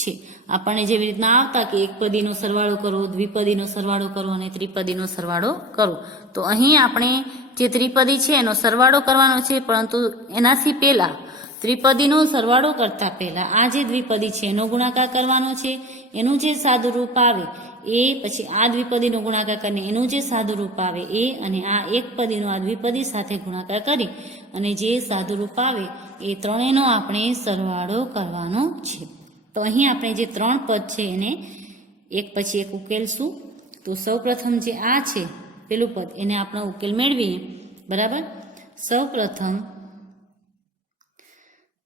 છે. આપણને જેવી રીતના આવતા કે એક પદીનો સરવાળો કરો, દ્વિપદીનો સરવાળો કરો અને ત્રિપદીનો સરવાળો કરો, તો અહીં આપણે જે ત્રિપદી છે એનો સરવાળો કરવાનો છે. પરંતુ એનાથી પહેલા ત્રિપદીનો સરવાળો કરતા પહેલા આ જે દ્વિપદી છે એનો ગુણાકાર કરવાનો છે. એનું જે સાદું રૂપ આવે એ, પછી આ દ્વિપદીનો ગુણાકાર કરીને એનું જે સાદું રૂપ આવે એ, અને આ એક પદીનો આ દ્વિપદી સાથે ગુણાકાર કરી અને જે સાદું રૂપ આવે એ ત્રણેયનો આપણે સરવાળો કરવાનો છે. તો અહીં આપણે જે 3 પદ છે એને એક પછી એક ઉકેલશું. તો સૌપ્રથમ જે આ છે પેલું પદ એને આપણો ઉકેલ મેળવીએ. બરાબર. સૌ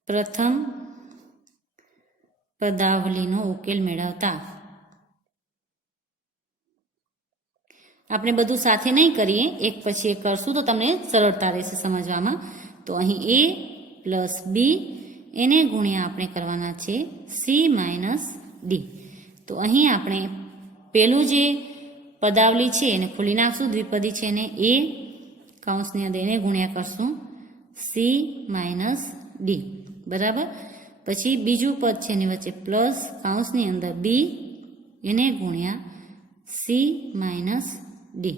પ્રથમ પદાવલીનો ઉકેલ મેળવતા આપણે બધું સાથે નહીં કરીએ, એક પછી એક કરશું તો તમને સરળતા રહેશે સમજવામાં. તો અહીં a પ્લસ બી એને ગુણ્યા આપણે કરવાના છે સી માઇનસ ડી. તો અહીં આપણે પેલું જે પદાવલી છે એને ખોલી નાખશું, દ્વિપદી છે એને a કૌંસની અંદર એને ગુણ્યા કરશું સી માઇનસ ડી. બરાબર. પછી બીજું પદ છે એની વચ્ચે પ્લસ કૌંસની અંદર બી એને ગુણ્યા સી માઇનસ ડી.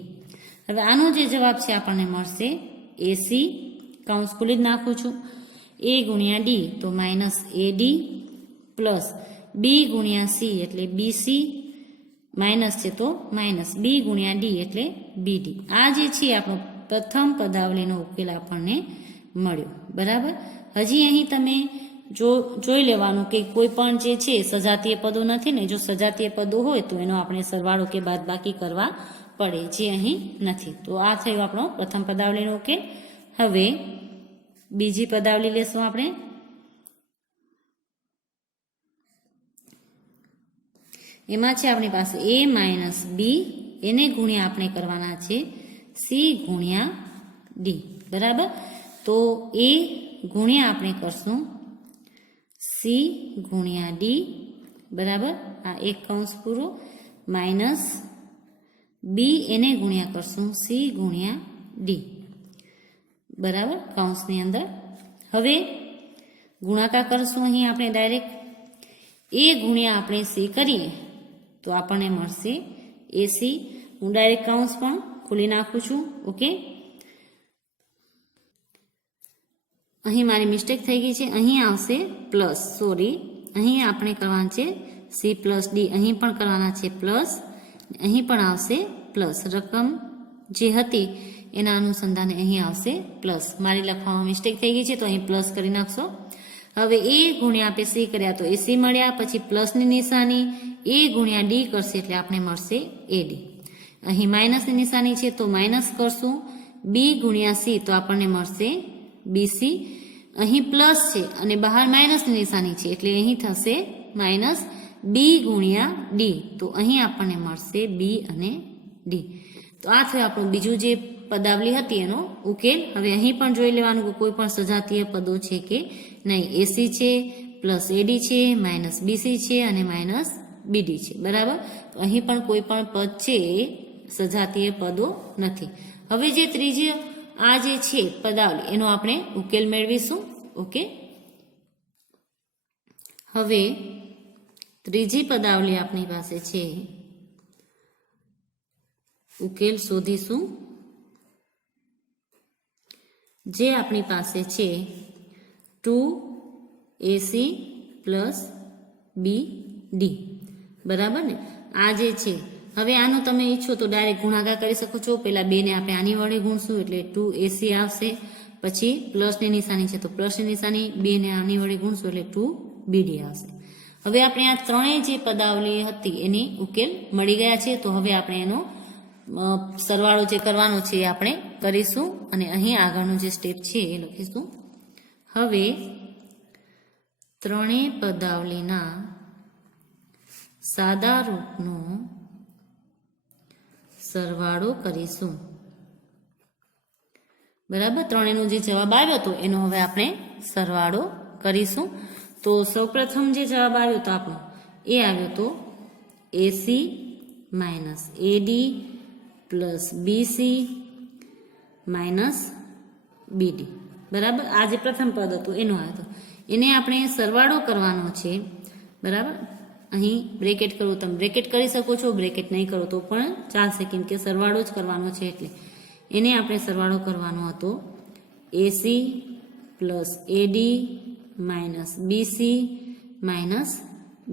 હવે આનો જે જવાબ છે આપણને મળશે એસી કૌંસ ખોલી જ નાખું છું, એ ગુણ્યા ડી તો માઇનસ એ ડી પ્લસ બી ગુણ્યા સી એટલે બીસી માઇનસ છે તો માઇનસ બી ગુણ્યા ડી એટલે બીડી. આ જે છે આપણો પ્રથમ પદાવલીનો ઉકેલ આપણને મળ્યો. બરાબર. હજી અહીં તમે જોઈ લેવાનું કે કોઈ પણ જે છે સજાતીય પદો નથી ને, જો સજાતીય પદો હોય તો એનો આપણે સરવાળો કે બાદબાકી કરવા પડે, જે અહીં નથી. તો આ થયો આપણો પ્રથમ પદાવલીનો ઉકેલ. હવે બીજી પદાવલી લેશું આપણે. એમાં છે આપણી પાસે a માઇનસ બી એને ગુણ્યા આપણે કરવાના છે સી ગુણ્યા ડી. બરાબર. તો a ગુણ્યા આપણે કરશું સી ગુણ્યા ડી. બરાબર. આ એક કૌંસ પૂરો માઇનસ બી એને ગુણ્યા કરશું સી ગુણ્યા ડી. બરાબર. કૌંસની અંદર હવે ગુણાકાર કરશું અહીં આપણે ડાયરેક્ટ એ ગુણ્યા આપણે સી કરીએ તો આપણને મળશે એસી. હું ડાયરેક્ટ કૌંસ પણ ખોલી નાખું છું. ઓકે. અહીં મારી મિસ્ટેક થઈ ગઈ છે, અહીં આવશે પ્લસ, સોરી, અહીં આપણે કરવાના છે સી પ્લસ ડી, અહીં પણ કરવાના છે પ્લસ, અહીં પણ આવશે પ્લસ. રકમ જે હતી એના અનુસંધાને અહીં આવશે પ્લસ. મારી લખવામાં મિસ્ટેક થઈ ગઈ છે તો અહીં પ્લસ કરી નાખશો. હવે એ ગુણ્યા આપણે સી કર્યા તો એસી મળ્યા, પછી પ્લસની નિશાની એ ગુણ્યા ડી કરશે એટલે આપણે મળશે એડી. અહીં માઇનસની નિશાની છે તો માઇનસ કરશું, બી ગુણ્યા સી તો આપણને મળશે બીસી. અહીં પ્લસ છે અને બહાર માઇનસની નિશાની છે એટલે અહીં થશે માઇનસ બી ગુણ્યા ડી તો અહીં આપણને મળશે બી અને ડી. તો આ થયું આપણું બીજું જે પદાવલી હતી એનો ઉકેલ. હવે અહીં પણ જોઈ લેવાનું કે કોઈ પણ સજાતીય પદો છે કે નહીં. એસી છે, પ્લસ એડી છે, માઇનસ બીસી છે અને માઇનસ બીડી છે. બરાબર. તો અહીં પણ કોઈ પણ પદ છે એ સજાતીય પદો નથી. હવે જે ત્રીજી આ જે છે પદાવલી એનો આપણે ઉકેલ મેળવીશું. ઓકે. હવે ત્રીજી પદાવલી આપણી પાસે છે, ઉકેલ શોધીશું. જે આપણી પાસે છે 2ac પ્લસ bd. બરાબર ને. આ જે છે હવે આનો તમે ઈચ્છો તો ડાયરેક્ટ ગુણાકાર કરી શકો છો. પહેલા બે ને આપણે આની વડે ગુણશું એટલે 2ac આવશે, પછી પ્લસની નિશાની છે તો પ્લસની નિશાની, બે ને આની વડે ગુણશું એટલે 2bd આવશે. હવે આપણે આ ત્રણેય જે પદાવલી હતી એની ઉકેલ મળી ગયા છે. તો હવે આપણે એનો સરવાળો જે કરવાનો છે એ આપણે કરીશું અને અહીં આગળનું જે સ્ટેપ છે એ લખીશું. હવે ત્રણેય પદાવલીના સાદા રૂપનો સરવાળો કરીશું. બરાબર. ત્રણેયનો જે જવાબ આવ્યો હતો એનો હવે આપણે સરવાળો કરીશું. તો સૌપ્રથમ જે જવાબ આવ્યો હતો આપણો એ આવ્યો હતો AC minus AD plus BC minus BD. બરાબર. આ જે પ્રથમ પદ હતું એનો આવ્યો હતો, એને આપણે સરવાળો કરવાનો છે. બરાબર. અહીં બ્રેકેટ કરવું, તમે બ્રેકેટ કરી શકો છો, બ્રેકેટ નહીં કરો તો પણ ચાલશે, કેમ કે સરવાળો જ કરવાનો છે એટલે એને આપણે સરવાળો કરવાનો હતો એસી પ્લસ એડી માઇનસ બીસી માઇનસ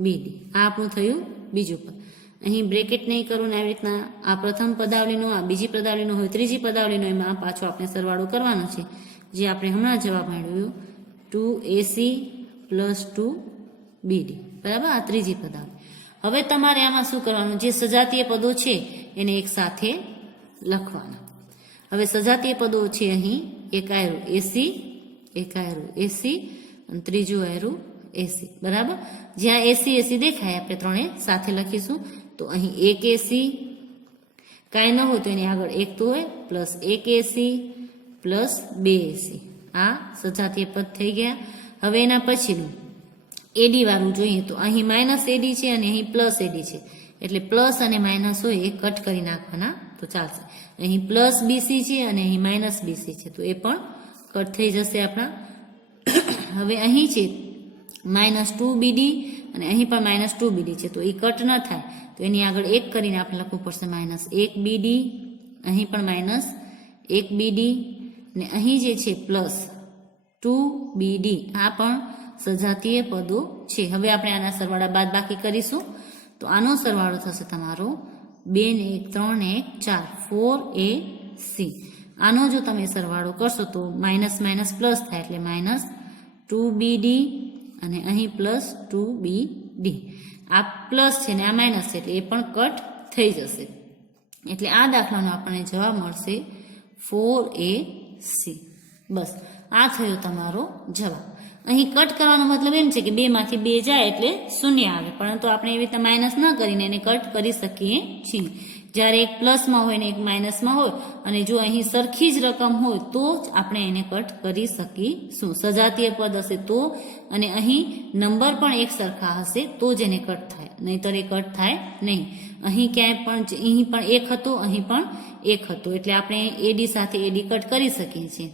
બીડી. આ આપણું થયું બીજું પદ. અહીં બ્રેકેટ નહીં કરવું ને આવી રીતના આ પ્રથમ પદાવલીનો, આ બીજી પદાવલીનો હોય, ત્રીજી પદાવલીનો, એમાં પાછો આપણે સરવાળો કરવાનો છે. જે આપણે હમણાં જવાબ મેળવ્યું 2ac પ્લસ 2bd. બરાબર. આ ત્રીજી પદાવલી. હવે તમારે આમાં શું કરવાનું, જે સજાતીય પદો છે એને એક સાથે લખવાના. હવે સજાતીય પદો છે અહીં એક આયરું એસી, એક આયરું એસી અને ત્રીજું આયરું એસી. બરાબર, જ્યાં એસી એસી દેખાય આપણે ત્રણે સાથે લખીશું. તો અહીં એક એસી, કાંઈ ન હોય તો એની આગળ એક તો હોય, પ્લસ એક એસી પ્લસ બે એસી. આ સજાતીય પદ થઈ ગયા. હવે એના પછીનું એડી વાળું જોઈએ તો અહીં માઇનસ એડી છે અને અહીં પ્લસ એડી છે, એટલે પ્લસ અને માઇનસ હોય એ કટ કરી નાખવાના તો ચાલશે. અહીં પ્લસ બીસી છે અને અહીં માઇનસ બીસી છે, તો એ પણ કટ થઈ જશે આપણા. હવે અહીં છે માઇનસ 2BD અને અહીં પણ માઇનસ 2BD છે, તો એ કટ ન થાય તો એની આગળ એક કરીને આપણે લખવું પડશે માઇનસ 1BD, અહીં પણ માઇનસ 1BD ને અહીં જે છે પ્લસ 2BD. આ પણ સજાતીય પદો છે. હવે આપણે આના સરવાળા બાદ બાકી કરીશું. તો આનો સરવાળો થશે તમારો 2 ને 1 3 ને 1 4 4AC. આનો જો તમે સરવાળો કરશો તો માઇનસ માઇનસ પ્લસ થાય, એટલે માઇનસ 2BD અને અહીં પ્લસ 2BD. આ પ્લસ છે ને આ માઇનસ છે, એટલે એ પણ કટ થઈ જશે. એટલે આ દાખલાનો આપણને જવાબ મળશે 4AC. બસ આ થયો તમારો જવાબ. અહીં કટ કરવાનો મતલબ એમ છે કે 2 માંથી 2 જાય એટલે શૂન્ય આવે, પરંતુ આપણે એવી રીતે માઇનસ ન કરીને એને કટ કરી શકીએ છીએ. જ્યારે એક પ્લસમાં હોય ને એક માઇનસમાં હોય અને જો અહીં સરખી જ રકમ હોય તો જ આપણે એને કટ કરી શકીશું. સજાતીય પદ હશે તો, અને અહીં નંબર પણ એક સરખા હશે તો જ એને કટ થાય, નહીંતર એ કટ થાય નહીં. અહીં ક્યાંય પણ અહીં પણ એક હતો, અહીં પણ એક હતો, એટલે આપણે એડી સાથે એડી કટ કરી શકીએ છીએ.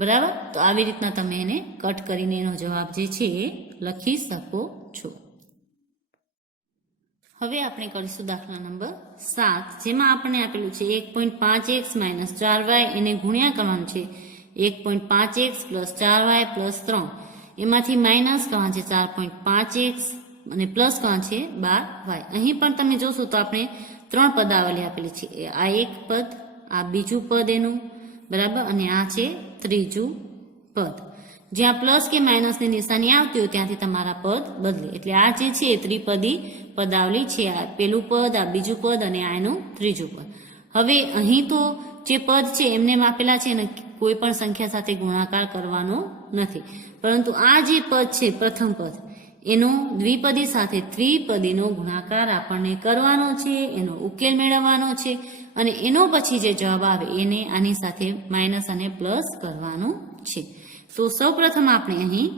બરાબર, તો આવી રીતના તમે એને કટ કરીને એનો જવાબ જે છે એ લખી શકો છો. હવે આપણે કરીશું દાખલા નંબર 7, જેમાં આપણને આપેલું છે 1.5x - 4y એને ગુણ્યા કરવાનું છે 1.5x + 4y + 3. એમાંથી માઇનસ કરવાનું છે 4.5x અને પ્લસ કરવાનું છે 12y. અહીં પણ તમે જોશો તો આપણે 3 પદાવલી આપેલી છે. આ એક પદ, આ બીજું પદ એનું, બરાબર, અને આ છે ત્રીજું પદ. જ્યાં પ્લસ કે માઇનસની નિશાની આવતી હોય ત્યાંથી તમારા પદ બદલે. એટલે આ જે છે એ ત્રિપદી પદાવલી છે. આ પેલું પદ, આ બીજું પદ અને આ એનું ત્રીજું પદ. હવે અહીં તો જે પદ છે એમને આપેલા છે અને કોઈ પણ સંખ્યા સાથે ગુણાકાર કરવાનો નથી, પરંતુ આ જે પદ છે પ્રથમ પદ એનો દ્વિપદી સાથે ત્રિપદીનો ગુણાકાર આપણને કરવાનો છે, એનો ઉકેલ મેળવવાનો છે અને એનો પછી જે જવાબ આવે એને આની સાથે માઇનસ અને પ્લસ કરવાનું છે. તો સૌપ્રથમ આપણે અહીં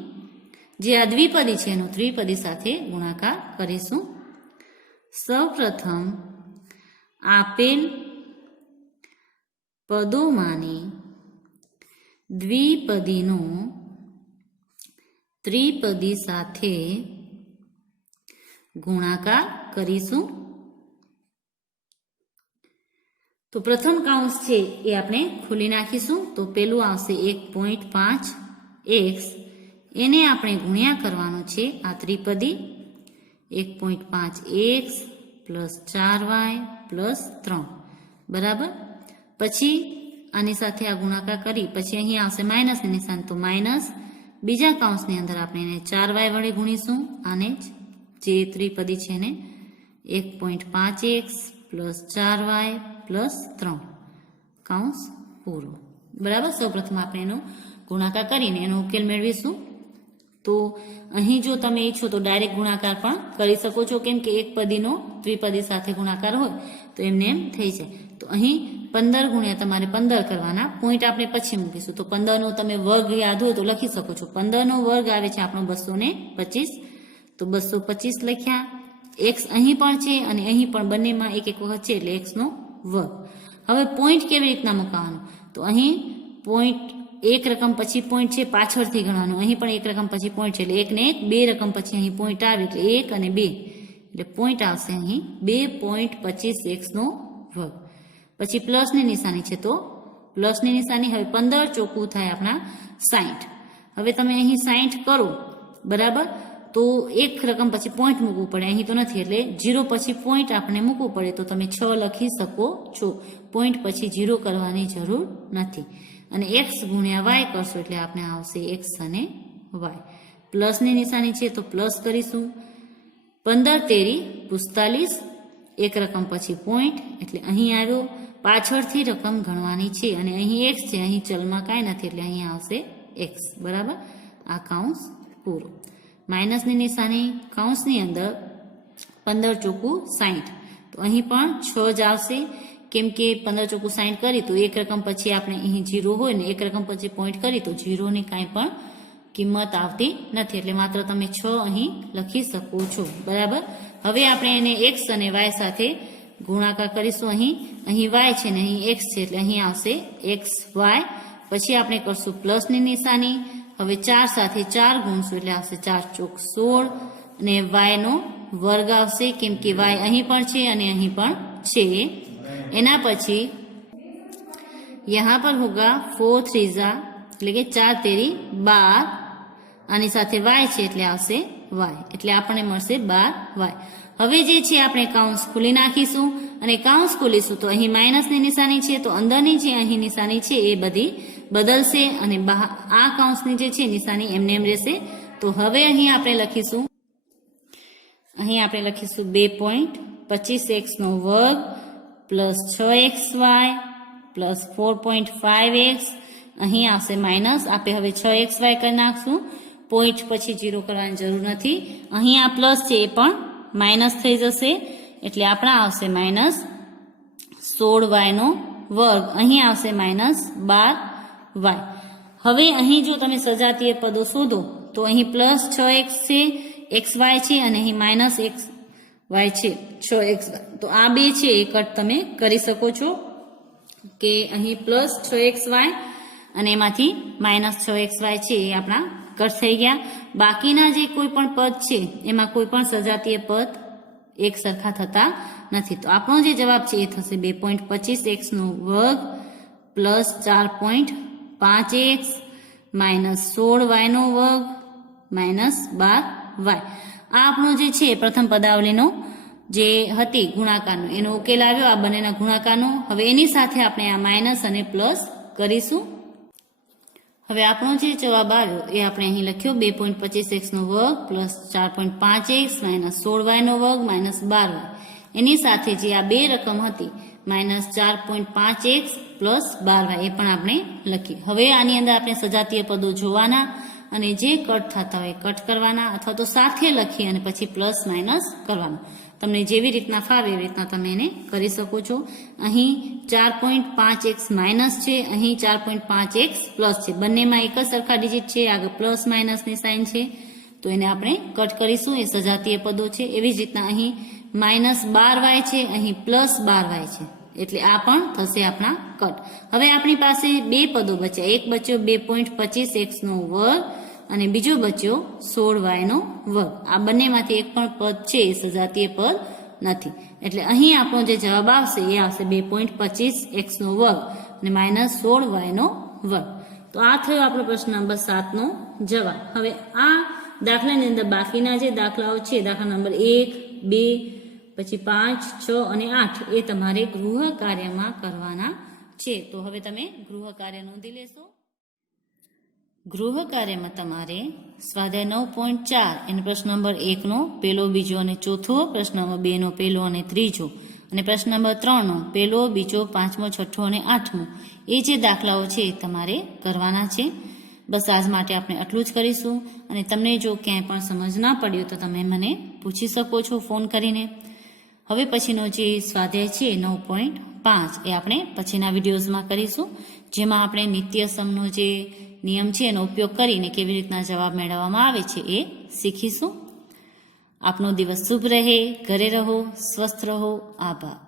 જે આ દ્વિપદી છે એનો ત્રિપદી સાથે ગુણાકાર કરીશું. સૌપ્રથમ આપેલ પદોમાંની દ્વિપદીનો ત્રિપદી સાથે ગુણાકાર કરીશું. તો પ્રથમ કૌંસ છે એ આપણે ખોલી નાખીશું. તો પેલું આવશે 1.5x, એને આપણે ગુણ્યા કરવાનો છે આ ત્રિપદી 1.5x + 4y + 3. બરાબર, પછી આની સાથે આ ગુણાકાર કરી પછી અહીં આવશે માઇનસની નિશાન, તો માઇનસ બીજા કૌંસની અંદર આપણે એને 4y વડે ગુણીશું. આને જે ત્રિપદી છે એને 1.5x + 4y + 3 કૌંસ પૂરો. બરાબર, સૌપ્રથમ આપણે એનો ગુણાકાર કરીને એનો ઉકેલ મેળવીશું. તો અહીં જો તમે ઈચ્છો તો ડાયરેક્ટ ગુણાકાર પણ કરી શકો છો, કેમ કે એક પદીનો ત્રિપદી સાથે ગુણાકાર હોય તો એમને એમ થઈ જાય. તો અહીં 15 ગુણ્યા તમારે 15 કરવાના, પોઈન્ટ આપણે પછી મૂકીશું. તો 15નો તમે વર્ગ યાદ હોય તો લખી શકો છો. 15નો વર્ગ આવે છે આપણો 225, તો 225 લખ્યા. x અહીં પણ છે અને અહીં પણ, બંનેમાં એક એક વખત છે એટલે x નો વર્ગ. હવે પોઈન્ટ કેવી રીતના મુકાવાનો, તો અહીં પોઈન્ટ એક રકમ પછી પોઈન્ટ છે પાછળથી ગણવાનું. અહીં પણ એક રકમ પછી પોઈન્ટ છે એટલે 1 ને 1, 2 રકમ પછી અહીં પોઈન્ટ આવે એટલે 1 અને 2, એટલે પોઈન્ટ આવશે અહીં 2.25x નો વર્ગ. પછી પ્લસની નિશાની છે તો પ્લસની નિશાની. હવે 15 ચોખ્ખું થાય આપણા 60. હવે તમે અહીં 60 કરો, બરાબર, તો એક રકમ પછી પોઈન્ટ મૂકવું પડે, અહીં તો નથી એટલે 0 પછી પોઈન્ટ આપણે મૂકવું પડે. તો તમે 6 લખી શકો છો, પોઈન્ટ પછી 0 કરવાની જરૂર નથી. અને x ગુણ્યા y કરશો એટલે આપણે આવશે x અને y. પ્લસની નિશાની છે તો પ્લસ કરીશું. 15 તેરી 45, એક રકમ પછી પોઈન્ટ એટલે અહીં આવ્યો. પાછળથી રકમ ગણવાની છે અને અહીં x છે, અહીં ચલમાં કાંઈ નથી એટલે અહીં આવશે x, બરાબર. આ કૌંસ પૂરો. માઇનસની નિશાની કૌંસની અંદર 15 ચોકું 60, તો અહીં પણ 6 જ આવશે, કેમ કે 15 ચોકું 60 કરી તો એક રકમ પછી આપણે અહીં 0 હોય ને એક રકમ પછી પોઈન્ટ કરી તો 0 ની કાંઈ પણ કિંમત આવતી નથી, એટલે માત્ર તમે 6 અહીં લખી શકો છો, બરાબર. હવે આપણે એને x અને y સાથે ગુણાકાર કરીશું. અહીં y છે ને અહીં x છે એટલે અહીં આવશે xy. પછી આપણે કરશું પ્લસની નિશાની. હવે 4 સાથે 4 ગુણશું એટલે આવશે 4 ચોક 16 અને y નો વર્ગ આવશે, કેમ કે y અહીં પણ છે અને અહીં પણ છે. એના પછી यहाँ पर होगा 4 3 એટલે કે 4 તેરી 12, આની સાથે y છે એટલે આવશે y, એટલે આપણને મળશે 12y. હવે જે છે આપણે કૌંસ ખોલી નાખીશું અને કૌંસ ખોલીશું તો અહીં માઇનસની નિશાની છે, તો અંદરની જે અહીં નિશાની છે એ બધી બદલશે અને આ કૌંસની જે છે નિશાની એમને એમ રહેશે. તો હવે અહીં આપણે લખીશું 2.25x નો વર્ગ પ્લસ 6xy પ્લસ 4.5x, અહીં આવશે માઇનસ. આપણે હવે 6xy કરી નાખશું, પોઈન્ટ પછી 0 કરવાની જરૂર નથી. અહીં આ પ્લસ છે એ પણ માઇનસ થઈ જશે એટલે આપણા આવશે માઇનસ 16y નો વર્ગ, અહીં આવશે માઇનસ 12y. હવે અહીં જો તમે સજાતીય પદો શોધો તો અહીં પ્લસ 6x છે, xy છે અને અહીં માઇનસ xy છે 6xy, તો આ બે છે એ કટ તમે કરી શકો છો કે અહીં પ્લસ 6xy અને એમાંથી માઇનસ 6xy છે એ આપણા કટ થઈ ગયા. બાકીના જે કોઈ પણ પદ છે એમાં કોઈ પણ સજાતીય પદ એક સરખા થતા નથી, તો આપણો જે જવાબ છે એ થશે 2.25x નો વર્ગ પ્લસ 4.5x માઇનસ 16y નો વર્ગ માઇનસ 12y. આ આપણો જે છે પ્રથમ પદાવલીનો જે હતી ગુણાકારનો એનો ઉકેલ આવ્યો, આ બંનેના ગુણાકારનો. હવે એની સાથે આપણે આ માઇનસ અને પ્લસ કરીશું. હવે આપણો જે જવાબ આવ્યો એ આપણે અહીં લખ્યો 2.25x નો વર્ગ પ્લસ 4.5x માઇનસ 16y નો વર્ગ માઇનસ 12y. એની સાથે જે આ બે રકમ હતી માઇનસ 4.5x પ્લસ 12y એ પણ આપણે લખી. હવે આની અંદર આપણે સજાતીય પદો જોવાના અને જે કટ થતા હોય કટ કરવાના અથવા તો સાથે લખી અને પછી પ્લસ માઇનસ કરવાનું. તમને જેવી રીતના ફાવે એવી રીતના તમે એને કરી શકો છો. અહીં 4.5x માઇનસ છે, અહીં 4.5x પ્લસ છે, બંનેમાં એક જ સરખા ડિજિટ છે, આગળ પ્લસ માઇનસની સાઇન છે, તો એને આપણે કટ કરીશું. એ સજાતીય પદો છે. એવી જ રીતના અહીં માઇનસ 12y છે, અહીં પ્લસ 12y છે, એટલે આ પણ થશે આપણા કટ. હવે આપણી પાસે બે પદો બચ્યા, એક બચ્યો 2.25x નો વર્ગ અને બીજો બચ્યો 16y નો વર્ગ. આ બંનેમાંથી એક પણ પદ છે એ સજાતીય પદ નથી, એટલે અહીં આપણો જે જવાબ આવશે એ આવશે 2.25x નો વર્ગ અને માઇનસ 16y નો વર્ગ. તો આ થયો આપણો પ્રશ્ન નંબર 7 નો જવાબ. હવે આ દાખલાની અંદર બાકીના જે દાખલાઓ છે, દાખલા નંબર 1, 2, પછી 5, 6 અને 8 એ તમારે ગૃહ કાર્યમાં કરવાના છે. તો હવે તમે ગૃહ કાર્ય નોંધી લેશો. ગૃહ કાર્યમાં તમારે સ્વાધ્યાય 9.4 એને પ્રશ્ન નંબર 1 નો પહેલો, બીજો અને ચોથો, પ્રશ્ન નંબર 2 નો પહેલો અને ત્રીજો, અને પ્રશ્ન નંબર 3 નો પહેલો, બીજો, પાંચમો, છઠ્ઠો અને આઠમો એ જે દાખલાઓ છે એ તમારે કરવાના છે. બસ આજ માટે આપણે આટલું જ કરીશું. અને તમને જો ક્યાંય પણ સમજ ના પડ્યો તો તમે મને પૂછી શકો છો ફોન કરીને. હવે પછીનો જે સ્વાધ્યાય છે 9.5 એ આપણે પછીના વિડીયોઝમાં કરીશું, જેમાં આપણે નિત્ય સમનો જે નિયમ છે એનો ઉપયોગ કરીને કેવી રીતના જવાબ મેળવવામાં આવે છે એ શીખીશું. આપનો દિવસ શુભ રહે, ઘરે રહો, સ્વસ્થ રહો. આભાર.